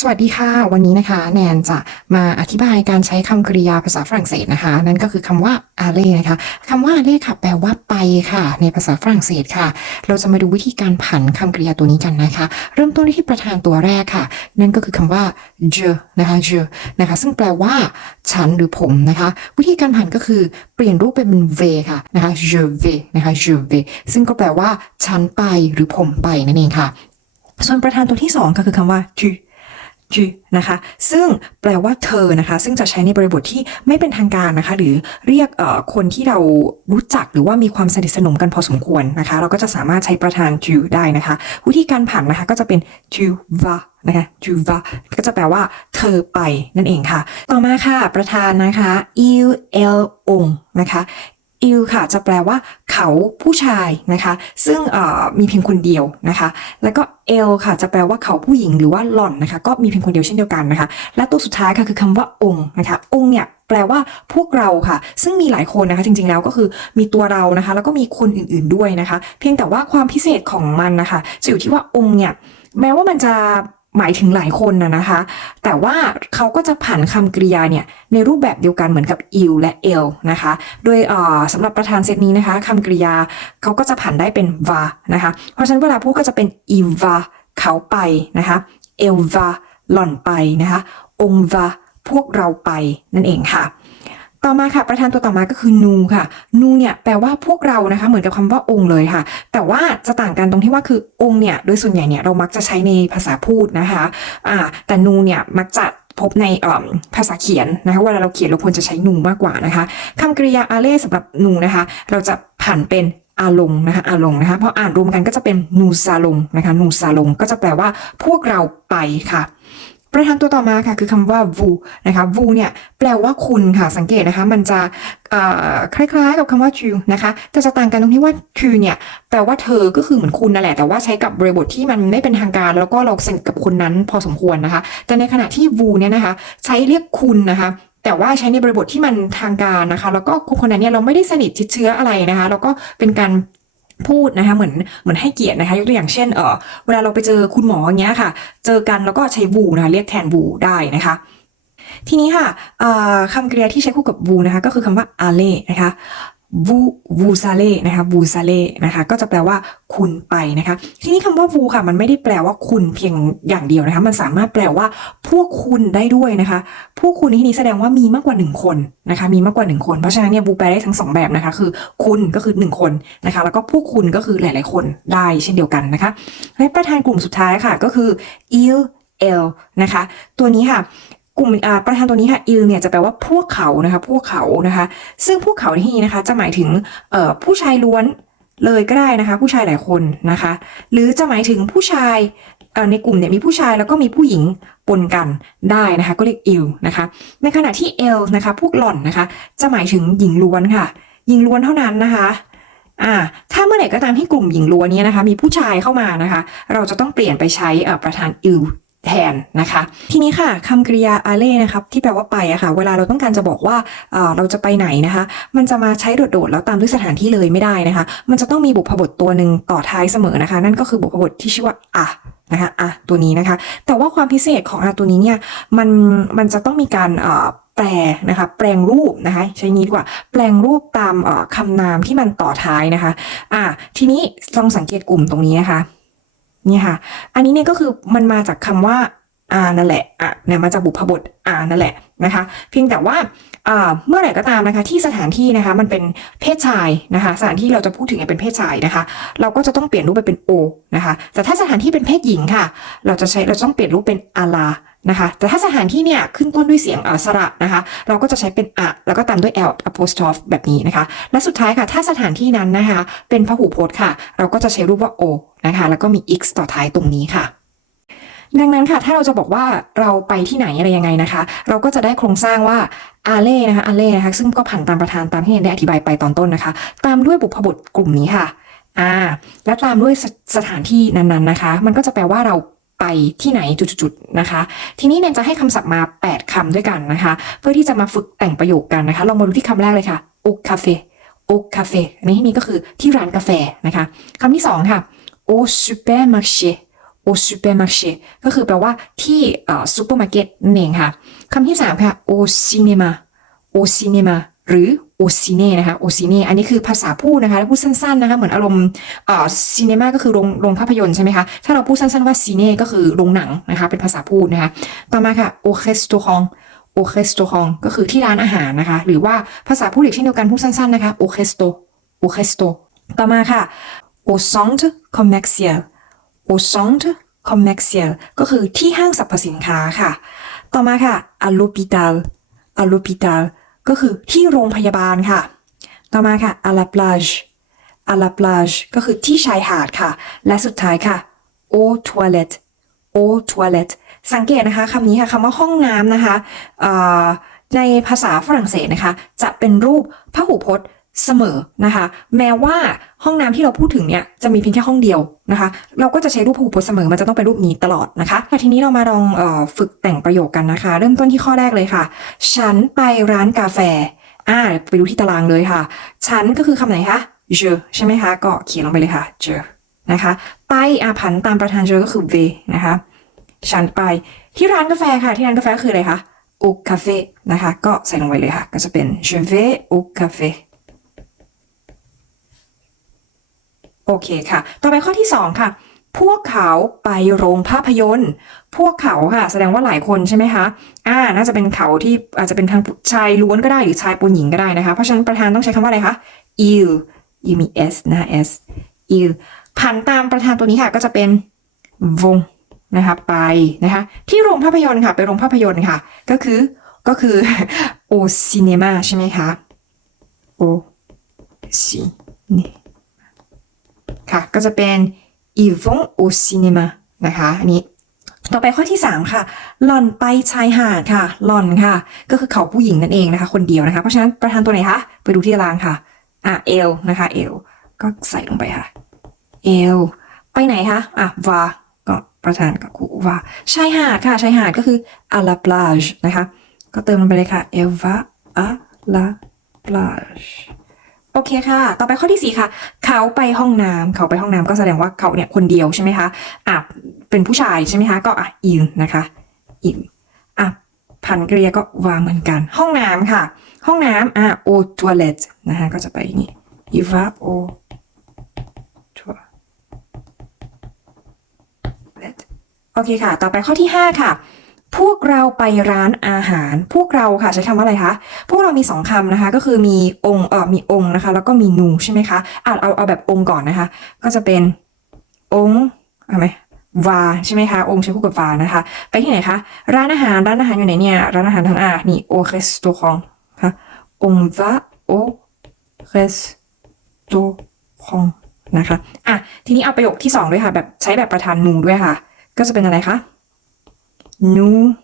สวัสดีค่ะ วันนี้นะคะ แนนจะมาอธิบายการใช้คำกริยาภาษาฝรั่งเศสนะคะ นั่นก็คือคำว่า aller นะคะคำว่า aller ค่ะ แปลว่าไปค่ะ ในภาษาฝรั่งเศสค่ะ เราจะมาดูวิธีการผันคำกริยาตัวนี้กันนะคะ เริ่มต้นที่ประธานตัวแรกค่ะ นั่นก็คือคำว่า je นะคะ je นะคะ ซึ่งแปลว่าฉันหรือผมนะคะ วิธีการผันก็คือเปลี่ยนรูปเป็น v ค่ะนะคะ je vais นะคะ je vais ซึ่งก็แปลว่าฉันไปหรือผมไปนั่นเองค่ะ ส่วนประธานตัวที่สองก็คือคำว่า tu tu นะคะ ซึ่งแปลว่าเธอนะคะ ซึ่งจะใช้ในบริบทที่ไม่เป็นทางการนะคะ หรือเรียกคนที่เรารู้จักหรือว่ามีความสนิทสนมกันพอสมควรนะคะ เราก็จะสามารถใช้ประธาน tu ได้นะคะ วิธีการผันนะคะก็จะเป็น tu vas นะคะ tu vas ก็จะแปลว่าเธอไปนั่นเองค่ะ ต่อมาค่ะ ประธานนะคะ il el on นะคะ il ค่ะจะแปลว่าเขาผู้ชายนะคะ ซึ่งมีเพียงคนเดียวนะคะ แล้วก็ el ค่ะจะแปลว่าเขาผู้หญิงหรือว่าหล่อนนะคะ ก็มีเพียงคนเดียวเช่นเดียวกันนะคะ และตัวสุดท้ายค่ะคือคำว่าองค์นะคะ องค์เนี่ยแปลว่าพวกเราค่ะ ซึ่งมีหลายคนนะคะจริงๆแล้วก็คือมีตัวเรานะคะ แล้วก็มีคนอื่นๆด้วยนะคะ เพียงแต่ว่าความพิเศษของมันนะคะจะอยู่ที่ว่าองค์เนี่ยแม้ว่ามันจะ หมายถึงหลายคนนะนะคะ แต่ว่าเขาก็จะผันคำกริยาเนี่ยในรูปแบบเดียวกันเหมือนกับ il และ el นะคะ โดยอ่อสำหรับประธานเซตนี้นะคะคำกริยาเขาก็จะผันได้เป็น va นะคะ เพราะฉะนั้นเวลาพูดก็จะเป็น iva เขาไปนะคะ el va หล่อนไปนะคะ on va พวกเราไปนั่นเองค่ะ ต่อมาค่ะประธานตัวต่อมาก็คือนูค่ะนูเนี่ยแปลว่าพวกเรานะคะ เหมือนกับคำว่าองค์เลยค่ะ แต่ว่าจะต่างกันตรงที่ว่าคือองค์เนี่ยโดยส่วนใหญ่เนี่ยเรามักจะใช้ในภาษาพูดนะคะอ่าแต่นูเนี่ยมักจะพบในภาษาเขียนนะคะเวลาเราเขียนเราควรจะใช้นูมากกว่านะคะคำกริยาอาเล่สำหรับนูนะคะ เราจะผันเป็นอาลงนะคะอาลงนะคะพออ่านรวมกันก็จะเป็นนูซาลงนะคะนูซาลงก็จะแปลว่าพวกเราไปค่ะ ประธานตัวต่อมาค่ะคือคำว่า vous นะคะ vous เนี่ยแปลว่าคุณค่ะสังเกตนะคะ มันจะคล้ายๆกับคำว่า tu นะคะแต่จะต่างกันตรงที่ว่า tu เนี่ยแปลว่าเธอก็คือเหมือนคุณนั่นแหละ แต่ว่าใช้กับบริบทที่มันไม่เป็นทางการ แล้วก็เราสนิทกับคนนั้นพอสมควรนะคะ แต่ในขณะที่ vous เนี่ยนะคะ ใช้เรียกคุณนะคะแต่ว่าใช้ในบริบทที่มันทางการนะคะ แล้วก็คนคนนั้นเนี่ยเราไม่ได้สนิทชิดเชื้ออะไรนะคะ แล้วก็เป็นการ พูดนะคะเหมือนเหมือนให้เกียรตินะคะยกตัวอย่างเช่นเออเวลาเราไปเจอคุณหมออย่างเงี้ยค่ะ เจอกันแล้วก็ใช้วูนะคะเรียกแทนวูได้นะคะทีนี้ค่ะคำกริยาที่ใช้คู่กับวูนะคะ ก็คือคำว่า aller นะคะ วูวูซาเล่นะคะวูซาเล่นะคะก็จะแปลว่าคุณไปนะคะทีนี้คำว่าวูค่ะ มันไม่ได้แปลว่าคุณเพียงอย่างเดียวนะคะ มันสามารถแปลว่า พวกคุณได้ด้วยนะคะ พวกคุณในที่นี้แสดงว่ามีมากกว่าหนึ่งคนนะคะมีมากกว่าหนึ่งคน เพราะฉะนั้นเนี่ยวูแปลได้ทั้งสองแบบนะคะ คือคุณก็คือหนึ่งคนนะคะ แล้วก็พวกคุณก็คือหลาย ๆ คนได้เช่นเดียวกันนะคะและประธานกลุ่มสุดท้ายค่ะก็คือ il el นะคะ ตัวนี้ค่ะ กลุ่มประธานตัวนี้ค่ะ il เนี่ยจะแปลว่าพวกเขานะคะพวกเขานะคะ ซึ่งพวกเขานที่นี้นะคะจะหมายถึงผู้ชายล้วนเลยก็ได้นะคะ ผู้ชายหลายคนนะคะ หรือจะหมายถึงผู้ชายในกลุ่มเนี่ยมีผู้ชายแล้วก็มีผู้หญิงปนกันได้นะคะ ก็เรียก il นะคะ ในขณะที่ el นะคะพวกหล่อนนะคะ จะหมายถึงหญิงล้วนค่ะ หญิงล้วนเท่านั้นนะคะอ่าถ้าเมื่อไหร่ก็ตามที่กลุ่มหญิงล้วนนี้นะคะ มีผู้ชายเข้ามานะคะ เราจะต้องเปลี่ยนไปใช้ประธาน il แทนนะคะ ทีนี้ค่ะคำกริยา aller นะครับที่แปลว่าไปอะค่ะ เวลาเราต้องการจะบอกว่าเราจะไปไหนนะคะ มันจะมาใช้โดดๆแล้วตามด้วยสถานที่เลยไม่ได้นะคะ มันจะต้องมีบุพบทตัวหนึ่งต่อท้ายเสมอนะคะ นั่นก็คือบุพบทที่ชื่อว่าอะนะคะอะตัวนี้นะคะ แต่ว่าความพิเศษของอะตัวนี้เนี่ยมันมันจะต้องมีการแปลนะคะแปลงรูปนะคะใช้นี้ดีกว่าแปลงรูปตามเอ่อคำนามที่มันต่อท้ายนะคะอ่าทีนี้ลองสังเกตกลุ่มตรงนี้นะคะ เนี่ยค่ะ อันนี้เนี่ยก็คือมันมาจากคำว่าอานั่นแหละอะเนี่ยมาจากบุพบทอานั่นแหละนะคะ เพียงแต่ว่าเมื่อไหร่ก็ตามนะคะที่สถานที่นะคะมันเป็นเพศชายนะคะสถานที่เราจะพูดถึงเนี่ยเป็นเพศชายนะคะ เราก็จะต้องเปลี่ยนรูปไปเป็นโอนะคะ แต่ถ้าสถานที่เป็นเพศหญิงค่ะ เราจะใช้เราต้องเปลี่ยนรูปเป็นอาลา นะคะแต่ถ้าสถานที่เนี่ยขึ้นต้นด้วยเสียงอสระนะคะ เราก็จะใช้เป็นอะแล้วก็ตามด้วย l apostrophe แบบนี้นะคะ และสุดท้ายค่ะ ถ้าสถานที่นั้นนะคะ เป็นพหูพจน์ค่ะ เราก็จะใช้รูปว่า o นะคะ แล้วก็มี x ต่อท้ายตรงนี้ค่ะดังนั้นค่ะ ถ้าเราจะบอกว่าเราไปที่ไหนอะไรยังไงนะคะ เราก็จะได้โครงสร้างว่าอาเล่นะคะอาเล่นะคะซึ่งก็ผ่านตามประธานตามที่เนได้อธิบายไปตอนต้นนะคะ ตามด้วยบุพบทกลุ่มนี้ค่ะอ่าและตามด้วยสสถานที่นั้นๆนะคะ มันก็จะแปลว่าเรา ไปที่ไหนจุดๆนะคะ ทีนี้เนนจะให้คำศัพท์มา 8คำด้วยกันนะคะ เพื่อที่จะมาฝึกแต่งประโยคกันนะคะลองมาดูที่คำแรกเลยค่ะ au café au café ในที่นี้ก็คือที่ร้านกาแฟนะคะคำที่สองค่ะ au supermarché au supermarché ก็คือแปลว่าที่ซูเปอร์มาร์เก็ตนั่นเองค่ะคำที่สามค่ะ au cinéma au cinéma หรือ au ciné นะคะ au ciné อันนี้คือภาษาพูดนะคะแล้วพูดสั้นๆนะคะเหมือนอารมณ์เอ่อ cinema ก็คือโรงโรงภาพยนตร์ใช่ไหมคะถ้าเราพูดสั้นๆว่า ciné ก็คือโรงหนังนะคะเป็นภาษาพูดนะคะต่อมาค่ะ au restaurant au restaurant ก็คือที่ร้านอาหารนะคะ หรือว่าภาษาพูดอีกเช่นเดียวกันพูดสั้นๆนะคะ au resto au resto ต่อมาค่ะ au centre commercial au centre commercial ก็คือที่ห้างสรรพสินค้าค่ะ ต่อมาค่ะ à l'hôpital à l'hôpital ก็คือที่โรงพยาบาลค่ะ ต่อมาค่ะ à la plage à la plage ก็คือที่ชายหาดค่ะ และสุดท้ายค่ะ au toilette au toilette สังเกตนะคะคำนี้ค่ะคำว่าห้องน้ำนะคะในภาษาฝรั่งเศสนะคะ จะเป็นรูปพหูพจน์ เสมอนะคะ แม้ว่าห้องน้ำที่เราพูดถึงเนี่ยจะมีเพียงแค่ห้องเดียวนะคะ เราก็จะใช้รูปพหูพจน์เสมอมันจะต้องเป็นรูปนี้ตลอดนะคะแต่ทีนี้เรามาลองออฝึกแต่งประโยคกันนะคะ เริ่มต้นที่ข้อแรกเลยค่ะ ฉันไปร้านกาแฟอ่าไปดูที่ตารางเลยค่ะ ฉันก็คือคำไหนคะ je ใช่ไหมคะ ก็เขียนลงไปเลยค่ะ je นะคะ ไปอาผันตามประธาน je ก็คือ v นะคะ ฉันไปที่ร้านกาแฟค่ะ ที่ร้านกาแฟก็คืออะไรคะ au café นะคะ ก็ใส่ลงไปเลยค่ะ ก็จะเป็น je vais au café โอเคค่ะ ต่อไปข้อที่สองค่ะ พวกเขาไปโรงภาพยนตร์ พวกเขาค่ะ แสดงว่าหลายคนใช่ไหมคะ อ่า น่าจะเป็นเขาที่อาจจะเป็นทางชายล้วนก็ได้หรือชายปนหญิงก็ได้นะคะ เพราะฉะนั้นประธานต้องใช้คำว่าอะไรคะ il il มี s นะคะ s il ผันตามประธานตัวนี้ค่ะก็จะเป็น vont นะคะไปนะคะ ที่โรงภาพยนตร์ค่ะ ไปโรงภาพยนตร์ค่ะ ก็คือก็คือ au cinéma ใช่ไหมคะ au cinéma ค่ะ ก็จะเป็น ils vont au cinéma นะคะ อันนี้ต่อไปข้อที่ 3 ค่ะ หล่อนไปชายหาดค่ะ หล่อนค่ะ ก็คือเขาผู้หญิงนั่นเองนะคะ คนเดียวนะคะ เพราะฉะนั้นประธานตัวไหนคะ ไปดูที่ตารางค่ะ อะเอลนะคะเอลก็ใส่ลงไปค่ะเอลไปไหนคะ อะวาก็ประธานกับครูวาชายหาดค่ะ ชายหาดก็คือ à la plage นะคะ ก็เติมลงไปเลยค่ะ elle va à la plage โอเคค่ะ ต่อไปข้อที่สี่ค่ะ เขาไปห้องน้ำเขาไปห้องน้ำก็แสดงว่าเขาเนี่ยคนเดียวใช่ไหมคะอะเป็นผู้ชายใช่ไหมคะ ก็อะอินนะคะ อินอะพันกริยก็วางเหมือนกัน ห้องน้ำค่ะ ห้องน้ำอะ au toilette นะคะก็จะไปอย่างนี้ il va au toilette โอเคค่ะ ต่อไปข้อที่ 5 ค่ะ พวกเราไปร้านอาหาร พวกเราค่ะใช้คำว่าอะไรคะ พวกเรามีสองคำนะคะ ก็คือมีองค์เอ่อมีองค์นะคะ แล้วก็มีนูใช่ไหมคะอะเอาเอาแบบองค์ก่อนนะคะ ก็จะเป็นองค์เอาไหมวาใช่ไหมคะ องค์ใช้คู่กับวานะคะ ไปที่ไหนคะ ร้านอาหาร ร้านอาหารอยู่ไหนเนี่ย ร้านอาหารทางอะนี่ au restaurant ค่ะ on va au restaurant นะคะ อะ ทีนี้เอาประโยคที่สองด้วยค่ะ แบบใช้แบบประธานนูด้วยค่ะ ก็จะเป็นอะไรคะ nous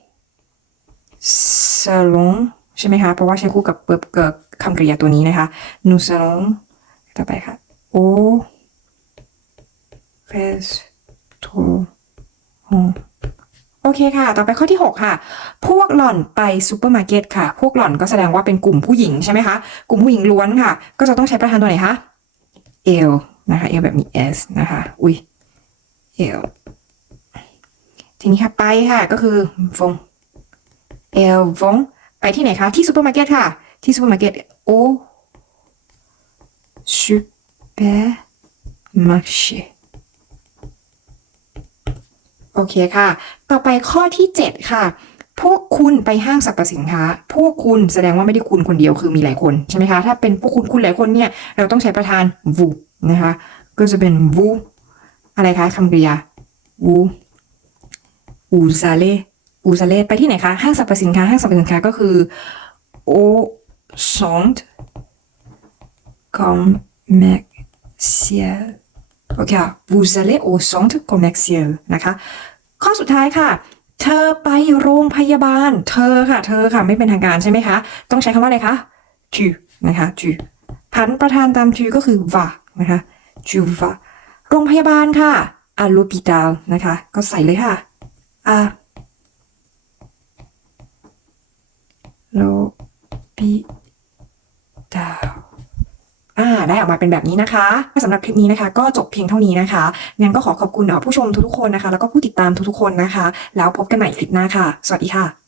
allons ใช่ไหมคะ เพราะว่าใช้คู่กับเปิบเกิดคำกริยาตัวนี้นะคะ nous allons ต่อไปค่ะ au restaurant โอเคค่ะ ต่อไปข้อที่ 6 ค่ะ พวกหล่อนไปซูเปอร์มาร์เก็ตค่ะ พวกหล่อนก็แสดงว่าเป็นกลุ่มผู้หญิงใช่ไหมคะ กลุ่มผู้หญิงล้วนค่ะ ก็จะต้องใช้ประธานตัวไหนคะ l นะคะ l แบบมี s นะคะ อุ้ย l ทีนี้ค่ะไปค่ะก็คือ vont elles vont ไปที่ไหนคะที่ซูเปอร์มาร์เก็ตค่ะ ที่ซูเปอร์มาร์เก็ต au supermarché โอเคค่ะ ต่อไปข้อที่ 7 ค่ะ พวกคุณไปห้างสรรพสินค้า พวกคุณแสดงว่าไม่ได้คุณคนเดียวคือมีหลายคนใช่ไหมคะ ถ้าเป็นพวกคุณคุณหลายคนเนี่ย เราต้องใช้ประธาน vous นะคะ ก็จะเป็น vous อะไรคะคำกริยา vous อูซาเล่อูซาเล่ไปที่ไหนคะ ห้างสรรพสินค้า ห้างสรรพสินค้าก็คือ au centre commercial โอเคค่ะ vous allez au centre commercial นะคะ ข้อสุดท้ายค่ะ เธอไปโรงพยาบาล เธอค่ะ เธอค่ะ ไม่เป็นทางการใช่ไหมคะ ต้องใช้คำว่าอะไรคะ tu นะคะ tu พันประธานตาม tu ก็คือ va นะคะ tu va โรงพยาบาลค่ะ à l'hôpital นะคะ ก็ใส่เลยค่ะ a l'hôpital อ่าได้ออกมาเป็นแบบนี้นะคะสำหรับคลิปนี้นะคะ ก็จบเพียงเท่านี้นะคะงั้นก็ขอขอบคุณผู้ชมทุกๆคนนะคะ แล้วก็ผู้ติดตามทุกๆคนนะคะ แล้วพบกันใหม่คลิปหน้าค่ะ สวัสดีค่ะ